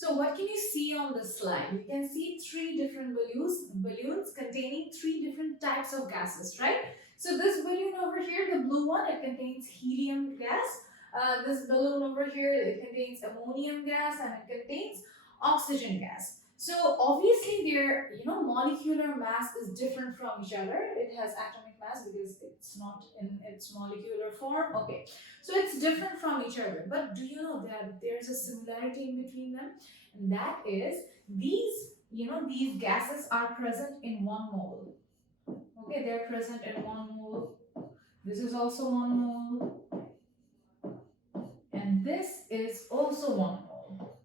So what can you see on this slide? You can see three different balloons containing three different types of gases, right? So this balloon over here, the blue one, it contains helium gas. This balloon over here, it contains ammonium gas and it contains oxygen gas. So obviously their molecular mass is different from each other. It has atomic mass because it's not in its molecular form. Okay, so it's different from each other. But do you know that there's a similarity in between them? And that is these gases are present in 1 mole. Okay, they're present in 1 mole. This is also 1 mole, and this is also 1 mole.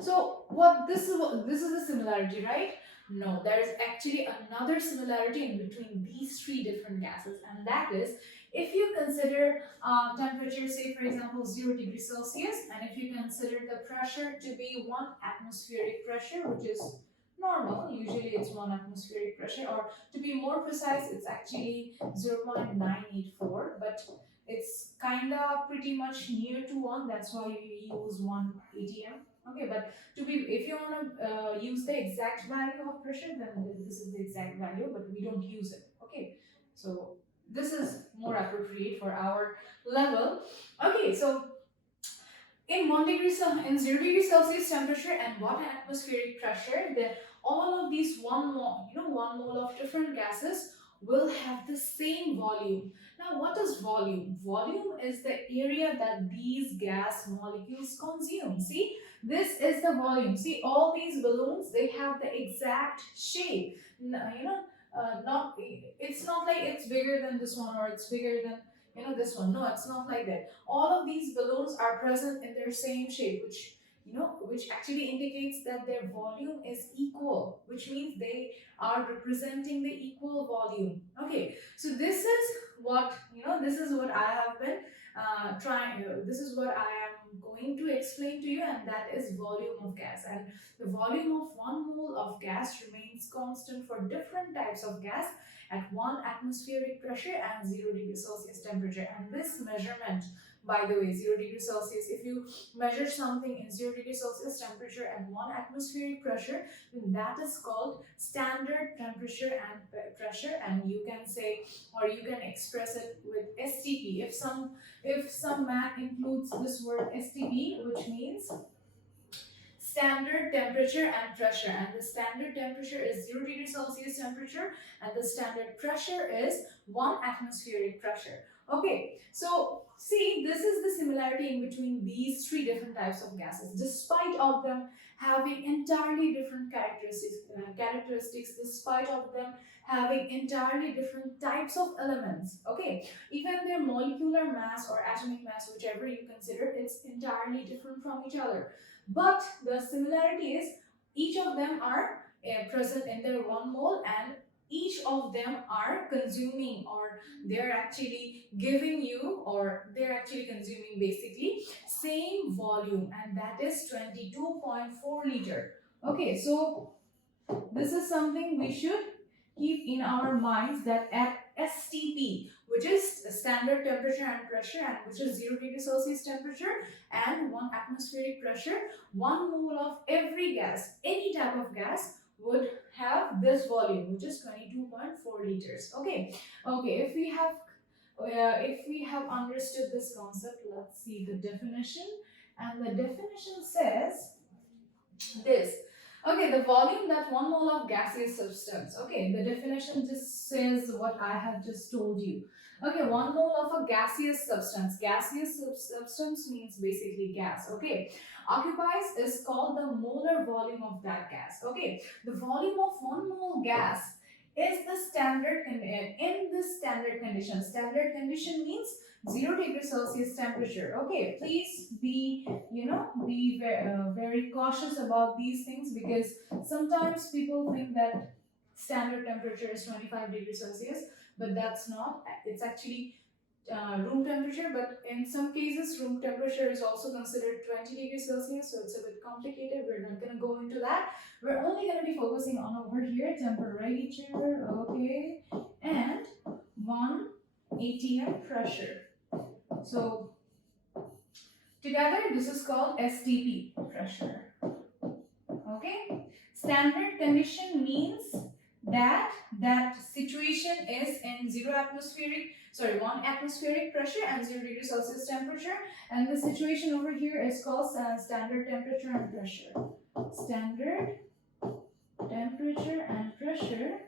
So this is a similarity, right? No, there is actually another similarity in between these three different gases, and that is if you consider temperature, say for example 0 degrees Celsius, and if you consider the pressure to be 1 atmospheric pressure, which is normal, usually it's 1 atmospheric pressure, or to be more precise, it's actually 0.984, but it's kind of pretty much near to 1, that's why you use 1 atm. Okay, but if you want to use the exact value of pressure, then this is the exact value, but we don't use it. Okay, so this is more appropriate for our level. Okay, so in 0 degree Celsius temperature and 1 atmospheric pressure, then all of these 1 mole of different gases will have the same volume. Now, what is volume? Volume is the area that these gas molecules consume. See, this is the volume. See, all these balloons, they have the exact shape. Not it's not like it's bigger than this one or it's bigger than this one. No, it's not like that. All of these balloons are present in their same shape, which actually indicates that their volume is equal, which means they are representing the equal volume. Okay, so this is what I have been this is what I am going to explain to you, and that is volume of gas. And the volume of 1 mole of gas remains constant for different types of gas at 1 atmospheric pressure and 0 degrees Celsius temperature. And this measurement, by the way, 0 degrees Celsius, if you measure something in 0 degrees Celsius temperature and 1 atmospheric pressure, then that is called standard temperature and pressure. And you can say, or you can express it with STP. If some math includes this word STP, which means standard temperature and pressure, and the standard temperature is 0 degrees Celsius temperature and the standard pressure is 1 atmospheric pressure. Okay, so see, this is the similarity in between these three different types of gases, despite of them having entirely different characteristics, despite of them having entirely different types of elements. Okay, even their molecular mass or atomic mass, whichever you consider, it's entirely different from each other. But the similarity is each of them are present in their 1 mole, and each of them are consuming, or they're actually giving you, or they're actually consuming basically same volume, and that is 22.4 liter. Okay, so this is something we should keep in our minds, that at STP, which is standard temperature and pressure, and which is 0 degrees Celsius temperature and 1 atmospheric pressure, 1 mole of every gas, any type of gas, would have this volume, which is 22.4 liters. Okay, if we have understood this concept, let's see the definition. And the definition says this. Okay, the volume that 1 mole of gaseous substance. Okay, the definition just says what I have just told you. Okay, 1 mole of a gaseous substance. Gaseous substance means basically gas. Okay, occupies is called the molar volume of that gas. Okay, the volume of 1 mole gas is the standard in this standard condition. Standard condition means 0 degrees Celsius temperature. Okay, please be very cautious about these things, because sometimes people think that standard temperature is 25 degrees Celsius, but that's not. It's actually room temperature, but in some cases room temperature is also considered 20 degrees Celsius, so it's a bit complicated. We're not going to go into that. We're only going to be focusing on over here temperature, okay, and 1 atm pressure. So Together, this is called STP, pressure. Okay. Standard condition means that situation is in 1 atmospheric pressure and 0 degrees Celsius temperature, and the situation over here is called standard temperature and pressure. Standard temperature and pressure.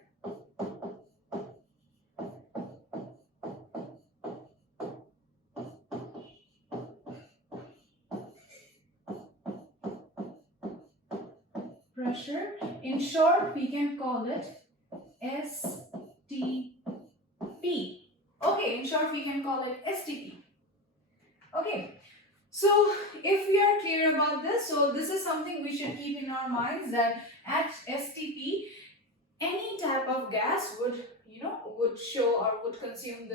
Pressure. In short, we can call it STP. Okay, in short, we can call it STP. Okay, so if we are clear about this, so this is something we should keep in our minds, that at STP, any type of gas would, would show or would consume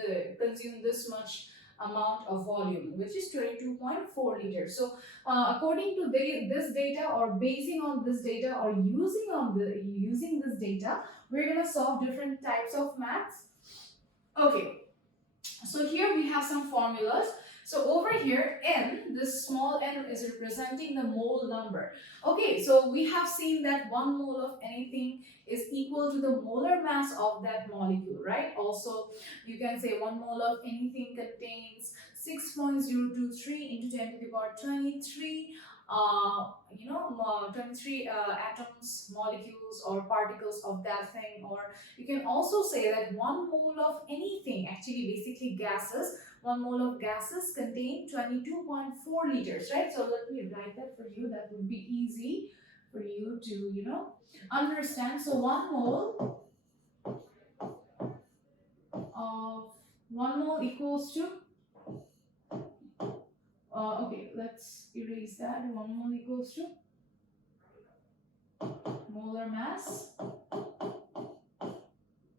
this much amount of volume, which is 22.4 liters. So according to this data, or basing on this data, or using this data, we're going to solve different types of maths. Okay, so here we have some formulas. So over here, n, this small n is representing the mole number. Okay, so we have seen that 1 mole of anything is equal to the molar mass of that molecule, right? Also, you can say 1 mole of anything contains 6.023 into 10 to the power 23 23 atoms, molecules, or particles of that thing. Or you can also say that 1 mole of anything, actually basically gases, 1 mole of gases contain 22.4 liters, right? So let me write that for you. That would be easy for you to, understand. So 1 mole of 1 mole equals to, okay, let's erase that. 1 mole equals to molar mass,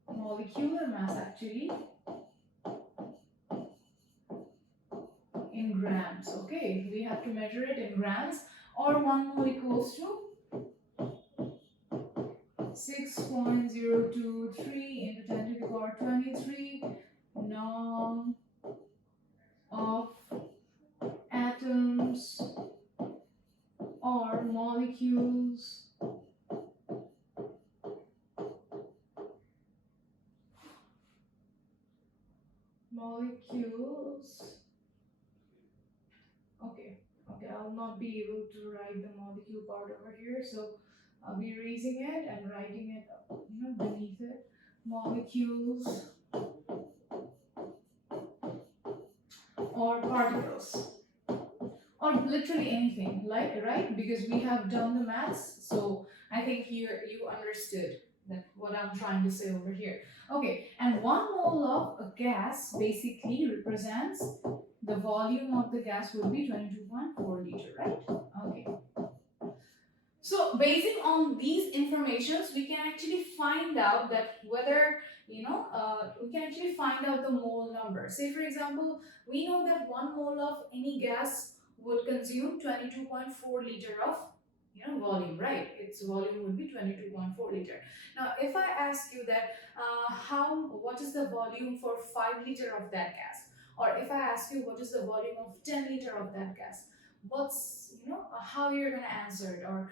molecular mass actually, in grams. Okay, we have to measure it in grams. Or 1 mole equals to 6.023 into 10 to the power 23 nom of atoms or molecules okay, I'll not be able to write the molecule part over here, so I'll be erasing it and writing it, beneath it. Molecules or particles, or literally anything, like, right? Because we have done the maths, so I think you understood that what I'm trying to say over here. Okay, and 1 mole of a gas basically represents the volume of the gas will be 22.4 liter, right? Okay. So basing on these informations, we can actually find out that whether, we can actually find out the mole number. Say for example, we know that 1 mole of any gas would consume 22.4 liter of, volume, right? Its volume would be 22.4 liter. Now, if I ask you that, what is the volume for 5 liter of that gas? Or if I ask you what is the volume of 10 liter of that gas, what's, how you're going to answer it, or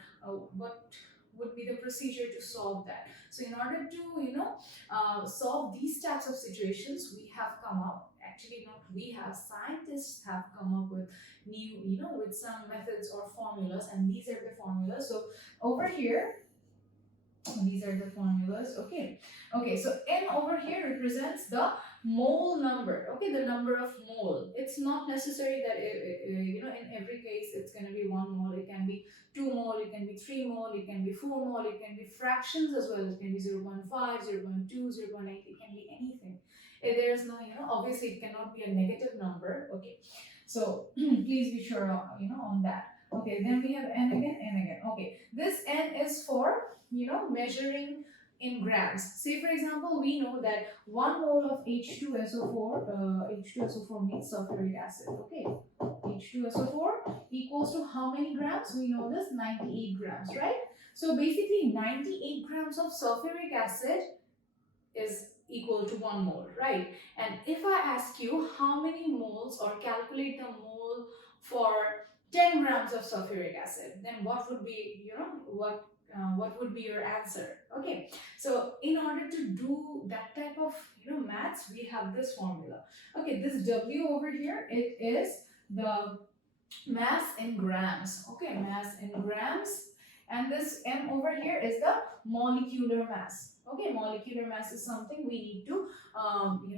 what would be the procedure to solve that. So in order to solve these types of situations, we have come up, actually not we have, scientists have come up with new, with some methods or formulas, and these are the formulas. So over here, these are the formulas. Okay, so n over here represents the mole number. Okay, the number of mole. It's not necessary that in every case it's going to be 1 mole. It can be 2 mole, it can be 3 mole, it can be 4 mole, it can be fractions as well. It can be 0.5, 0.2, 0.8, it can be anything. There is no, obviously it cannot be a negative number. Okay, so please be sure on that. Okay, then we have n again, n again. Okay, this n is for, measuring in grams. Say for example, we know that 1 mole of H2SO4, H2SO4 means sulfuric acid. Okay, H2SO4 equals to how many grams? We know this, 98 grams, right? So basically 98 grams of sulfuric acid is equal to 1 mole, right? And if I ask you how many moles, or calculate the mole for 10 grams of sulfuric acid, then what would be, what would be your answer? Okay, so in order to do that type of, maths, we have this formula. Okay, this W over here, it is the mass in grams. Okay, mass in grams. And this M over here is the molecular mass. Okay, molecular mass is something we need to,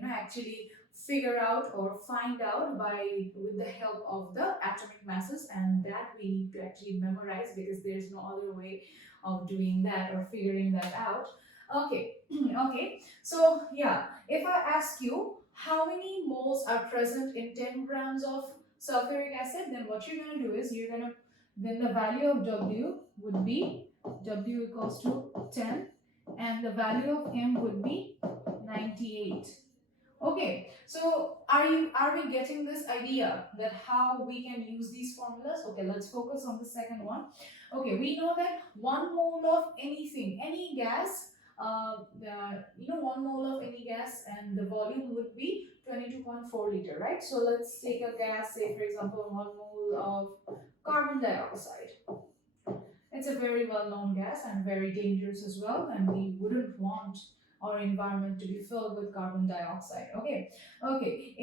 actually figure out or find out by with the help of the atomic masses, and that we need to actually memorize because there's no other way of doing that or figuring that out. Okay, okay. So yeah, if I ask you how many moles are present in 10 grams of sulfuric acid, then what you're going to do is then the value of W would be W equals to 10, and the value of M would be 98. Okay, so are we getting this idea that how we can use these formulas? Okay, let's focus on the second one. Okay, we know that 1 mole of anything, any gas, 1 mole of any gas, and the volume would be 22.4 liter, right? So let's take a gas, say for example 1 mole of carbon dioxide. It's a very well-known gas and very dangerous as well, and we wouldn't want our environment to be filled with carbon dioxide. Okay, okay.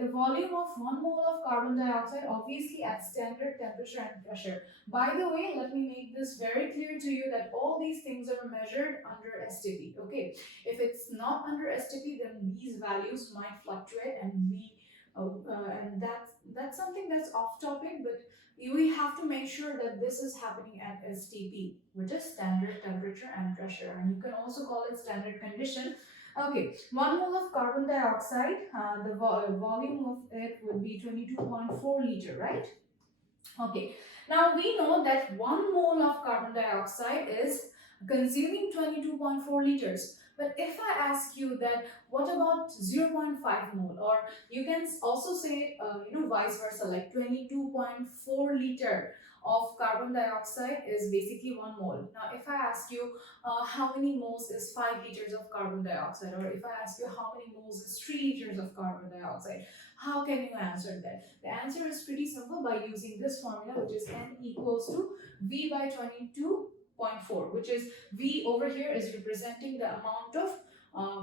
The volume of 1 mole of carbon dioxide, obviously at standard temperature and pressure. By the way, let me make this very clear to you that all these things are measured under STP. Okay, if it's not under STP, then these values might fluctuate, and that's something that's off topic, but we have to make sure that this is happening at STP, which is standard temperature and pressure, and you can also call it standard condition. Okay, 1 mole of carbon dioxide, the volume of it would be 22.4 liter, right? Okay, now we know that 1 mole of carbon dioxide is consuming 22.4 liters. But if I ask you that, what about 0.5 mole? Or you can also say, vice versa, like 22.4 liter of carbon dioxide is basically 1 mole. Now, if I ask you how many moles is 5 liters of carbon dioxide, or if I ask you how many moles is 3 liters of carbon dioxide, how can you answer that? The answer is pretty simple by using this formula, which is N equals to V by 22.4, which is V over here is representing the amount of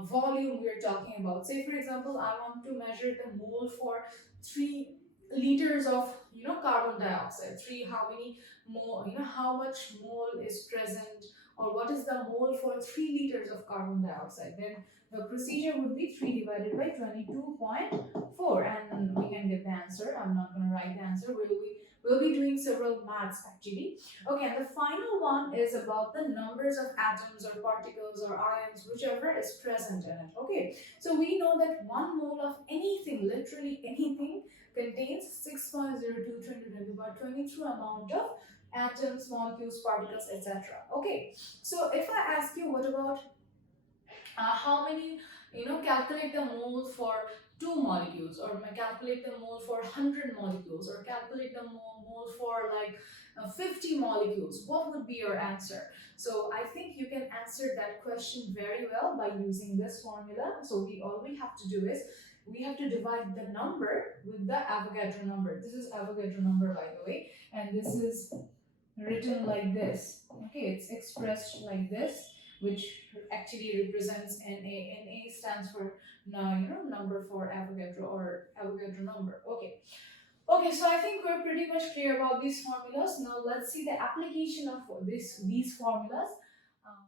volume we are talking about. Say for example, I want to measure the mole for 3 liters of carbon dioxide. How many mole, how much mole is present, or what is the mole for 3 liters of carbon dioxide. Then the procedure would be 3 divided by 22.4, and we can get the answer. I'm not going to write the answer. We'll be doing several maths actually. Okay, and the final one is about the numbers of atoms or particles or ions, whichever is present in it. Okay, so we know that 1 mole of anything, literally anything, contains 6.02 trillion to the power 22 amount of atoms, molecules, particles, etc. Okay, so if I ask you, what about how many, calculate the mole for 2 molecules, or calculate the mole for 100 molecules, or calculate the mole for like 50 molecules, what would be your answer? So I think you can answer that question very well by using this formula. So all we have to do is we have to divide the number with the Avogadro number. This is Avogadro number, by the way, and this is written like this. Okay, it's expressed like this, which actually represents NA. NA stands for number for Avogadro, or Avogadro number. Okay. Okay, so I think we're pretty much clear about these formulas. Now let's see the application of these formulas